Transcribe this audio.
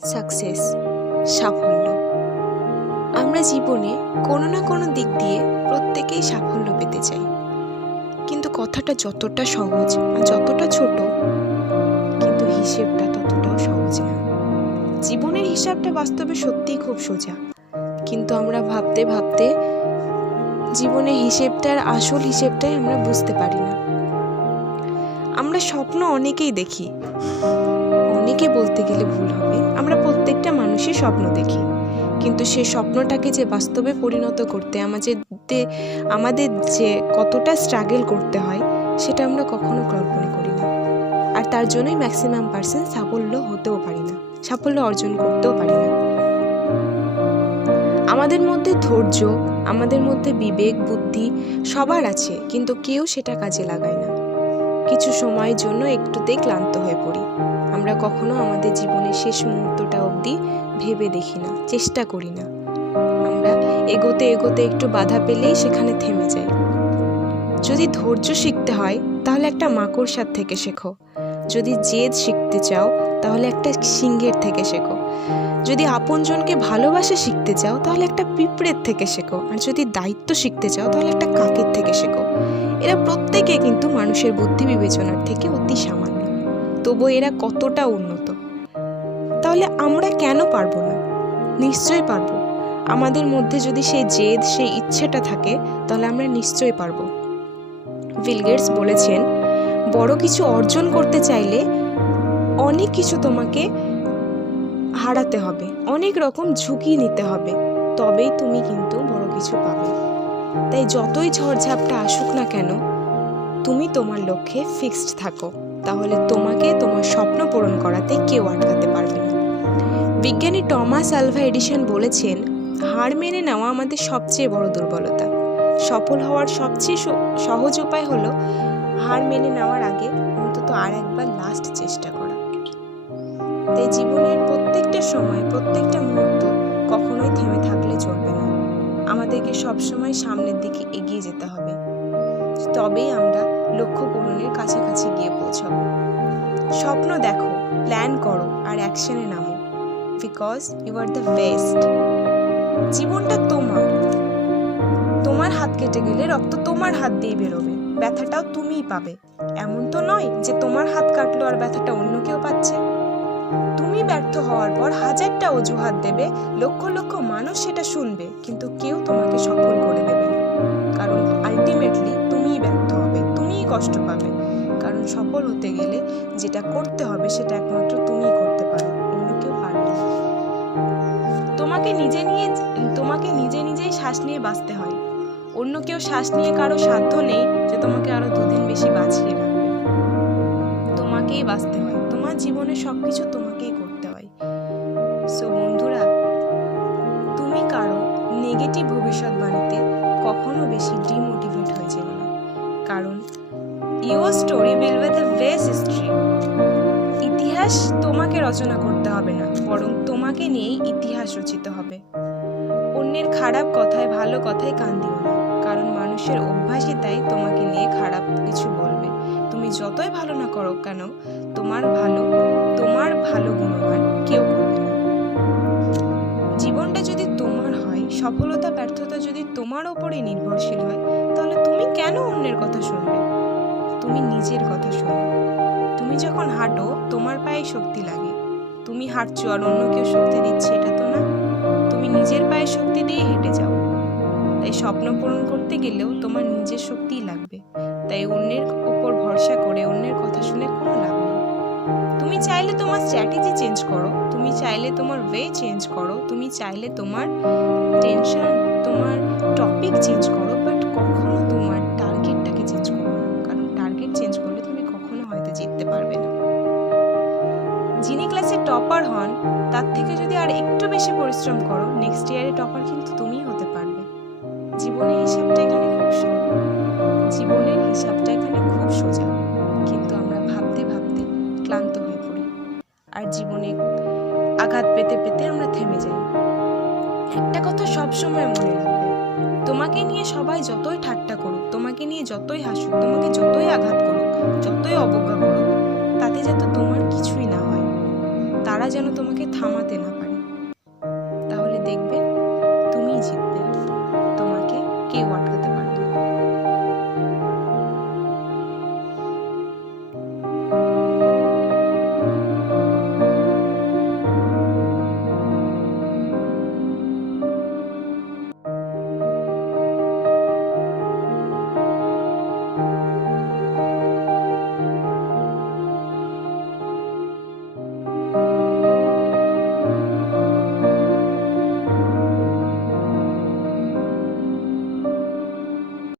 Success, সাফল্য। আমরা জীবনে কোনো না কোনো দিক দিয়ে প্রত্যেকেই সাফল্য পেতে চাই, কিন্তু কথাটা যতটা সহজ আর যতটা ছোট, কিন্তু হিসেবটা ততটাও সহজ না। জীবনের হিসাবটা বাস্তবে সত্যিই খুব সোজা, কিন্তু আমরা ভাবতে ভাবতে জীবনের হিসেবটার আসল হিসেবটাই আমরা বুঝতে পারি না। আমরা স্বপ্ন অনেকেই দেখি, অনেকে বলতে গেলে ভুল হবে, আমরা প্রত্যেকটা মানুষই স্বপ্ন দেখি, কিন্তু সেই স্বপ্নটাকে যে বাস্তবে পরিণত করতে আমাদের যে কতটা স্ট্রাগল করতে হয় সেটা আমরা কখনো কল্পনা করি না। আর তার জন্যই ম্যাক্সিমাম পার্সেন্ট সাফল্য হতেও পারি না, সাফল্য অর্জন করতেও পারি না। আমাদের মধ্যে ধৈর্য, আমাদের মধ্যে বিবেক, বুদ্ধি সবার আছে, কিন্তু কেউ সেটা কাজে লাগায় না। কিছু সময়ের জন্য একটুতেই ক্লান্ত হয়ে পড়ি। আমরা কখনো আমাদের জীবনের শেষ মুহূর্তটা অবধি ভেবে দেখি না, চেষ্টা করি না। আমরা এগোতে এগোতে একটু বাধা পেলেই সেখানে থেমে যাই। যদি ধৈর্য শিখতে হয় তাহলে একটা মাকড়সার থেকে শেখো, যদি জেদ শিখতে চাও তাহলে একটা সিংহের থেকে শেখো, যদি আপনজনকে ভালোবাসা শিখতে চাও তাহলে একটা পিঁপড়ের থেকে শেখো, আর যদি দায়িত্ব শিখতে চাও তাহলে একটা কাকের থেকে শেখো। এরা প্রত্যেকে কিন্তু মানুষের বুদ্ধি বিবেচনার থেকে অতি সামান্য, তবু এরা কতটা উন্নত। তাহলে আমরা কেন পারবো না? নিশ্চয়ই পারবো। আমাদের মধ্যে যদি সেই জেদ, সেই ইচ্ছেটা থাকে, তাহলে আমরা নিশ্চয়ই পারবো। বিল গেটস বলেছেন, বড় কিছু অর্জন করতে চাইলে অনেক কিছু তোমাকে হারাতে হবে, অনেক রকম ঝুঁকি নিতে হবে, তবেই তুমি কিন্তু বড় কিছু পাবে। তাই যতই ঝড়ঝাপটা আসুক না কেন, তুমি তোমার লক্ষ্যে ফিক্সড থাকো, তাহলে তোমাকে তোমার স্বপ্ন পূরণ করাতে কেউ আটকাতে পারবে না। বিজ্ঞানী টমাস আলভা এডিসন বলেছেন, হার মেনে নেওয়া আমাদের সবচেয়ে বড় দুর্বলতা। সফল হওয়ার সবচেয়ে সহজ উপায় হলো হার মেনে নেওয়ার আগে অন্তত আর একবার লাস্ট চেষ্টা করা। তাই জীবনের প্রত্যেকটা সময়, প্রত্যেকটা মুহূর্ত কখনোই থেমে থাকলে চলবে না। আমাদেরকে সবসময় সামনের দিকে এগিয়ে যেতে হবে, তবেই আমরা লক্ষ্য পূরণের কাছাকাছি গিয়ে পৌঁছাবো। স্বপ্ন দেখো, প্ল্যান করো আর অ্যাকশনে নামো, because you are the best. জীবনটা তোমার হাত কেটে গেলে রক্ত তোমার হাত দিয়ে বেরোবে, ব্যথাটাও তুমিই পাবে। এমন তো নয় যে তোমার হাত কাটলো আর ব্যথাটা অন্য কেউ পাচ্ছে। তুমি ব্যর্থ হওয়ার পর হাজারটা অজুহাত দেবে, লক্ষ লক্ষ মানুষ সেটা শুনবে, কিন্তু কেউ তোমাকে সফল করে দেবে না। কারণ আলটিমেটলি তুমিই ব্যর্থ হবে, তুমিই কষ্ট পাবে। কারণ সফল হতে গেলে যেটা করতে হবে সেটা একমাত্র তুমিই করতে পারো, অন্য কেউ পারবে না। তোমাকে নিজেই শ্বাস নিয়ে বাঁচতে হয়। অন্য কেউ শ্বাস নিয়ে কারো সাধ্য নেই যে তোমাকে আরো 2 দিন বেশি বাঁচিয়ে রাখবে। তোমাকেই বাঁচতে হয়, তোমার জীবনে সবকিছু তোমাকেই করতে হয়। সো বন্ধুরা, তুমি কারো নেগেটিভ ভবিষ্যৎবাণীতে কখনো বেশি ডিমোটিভেট হয়ে যেও না, কারণ your story will be the best history. ইতিহাস তোমাকে রচনা করতে হবে না, বরং তোমাকে নিয়েই ইতিহাস রচিত হবে। অন্যের খারাপ কথায় ভালো কথায় কান দিও না, কারণ মানুষের অভ্যাসই তাই তোমাকে নিয়ে খারাপ কিছু বলবে। তুমি যতই ভালো না করো কেন, তোমার ভালো গুণগান কেউ করবে না। জীবনটা যদি তোমার হয়, সফলতা ব্যর্থতা যদি তোমার ওপরে নির্ভরশীল হয়, তাহলে তুমি কেন অন্যের কথা শুনবে? তুমি নিজের কথা শোনো। তুমি যখন হাঁটো তোমার পায়ে শক্তি লাগে, তুমি হাঁটছো আর অন্য কেউ শক্তি দিচ্ছে এটা তো না। তুমি নিজের পায়ে শক্তি দিয়ে হেঁটে যাও। তাই স্বপ্ন পূরণ করতে গেলেও তোমার নিজের শক্তিই লাগবে। তাই অন্যের উপর ভরসা করে অন্যের কথা শুনে কোনো লাভ নেই। তুমি চাইলে তোমার স্ট্র্যাটেজি চেঞ্জ করো, তুমি চাইলে তোমার ওয়ে চেঞ্জ করো, তুমি চাইলে তোমার টেনশন, তোমার টপিক চেঞ্জ করো, বাট কখনো তোমার টার্গেটটাকে চেঞ্জ করো না, কারণ টার্গেট চেঞ্জ করলে তুমি কখনো হয়তো জিততে পারবে না। যিনি ক্লাসে টপার হন তার থেকে যদি আর একটু বেশি পরিশ্রম করো, নেক্সট ইয়ারে টপার কিন্তু তুমিই হতে পারবে। জীবনের হিসাবটা এখানে খুব সোজা, কিন্তু আমরা ভাবতে ভাবতে ক্লান্ত হয়ে পড়ি, আর জীবনে আঘাত পেতে পেতে আমরা থেমে যাই। একটা কথা সবসময় মনে রাখবে, তোমাকে নিয়ে সবাই যতই ঠাট্টা করুক, তোমাকে নিয়ে যতই হাসুক, তোমাকে যতই আঘাত করুক, যতই অবজ্ঞা করুক, তাতে যাতে তোমার কিছুই না হয়, তার তারা যেন তোমাকে থামাতে না পারে। তাহলে দেখবে তুমিই জিতবে, তোমাকে কেউ আটকাতে